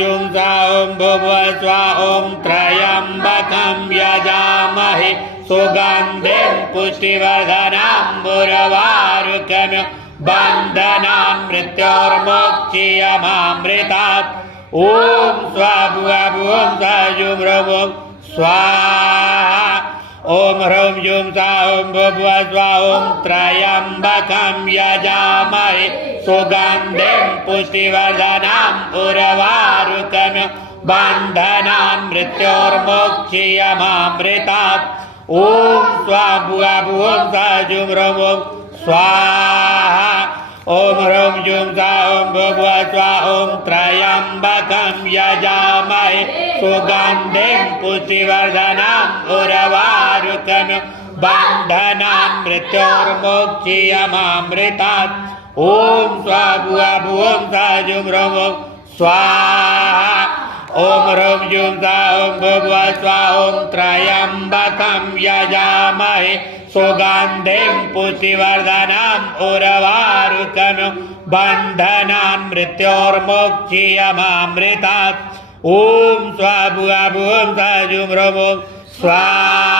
ॐ भुवस्वा ॐ त्र्यम्बकं यजामहे सुगन्धिं पुष्टिवर्धनम् उर्वारुकमिव बन्धनान् मृत्योर्मुक्षीयमामृतात् ॐ स्वाभुवभुवं सजुम्रवं स्वाहा ॐ ह्रौं जुं ॐ भुवस्वा ॐ त्र्यम्बकं यजामहे सुगन्धिं पुष्टिवर्धनम् उर्वारुकमिव बन्धनान् मृत्योर्मुक्षीयमामृतात् ॐ स्वाभुवभुवं सजुम्रवं स्वाहा ॐ ह्रौं जुं ॐ भुवस्वा ॐ त्र्यम्बकं यजामहे सुगन्धिं पुष्टिवर्धनम् उर्वारुकमिव बन्धनान् मृत्योर्मुक्षीयमामृतात् ॐ स्वाभुवभुवं सजुम्रवं स्वाहा ॐ ह्रौं जुं ॐ भुवस्वा ॐ त्र्यम्बकं यजामहे सुगन्धिं पुष्टिवर्धनम् उर्वारुकमिव बन्धनान् मृत्योर्मुक्षीयमामृतात् ॐ स्वाभुवभुवं सजुम्रवं स्वाहा।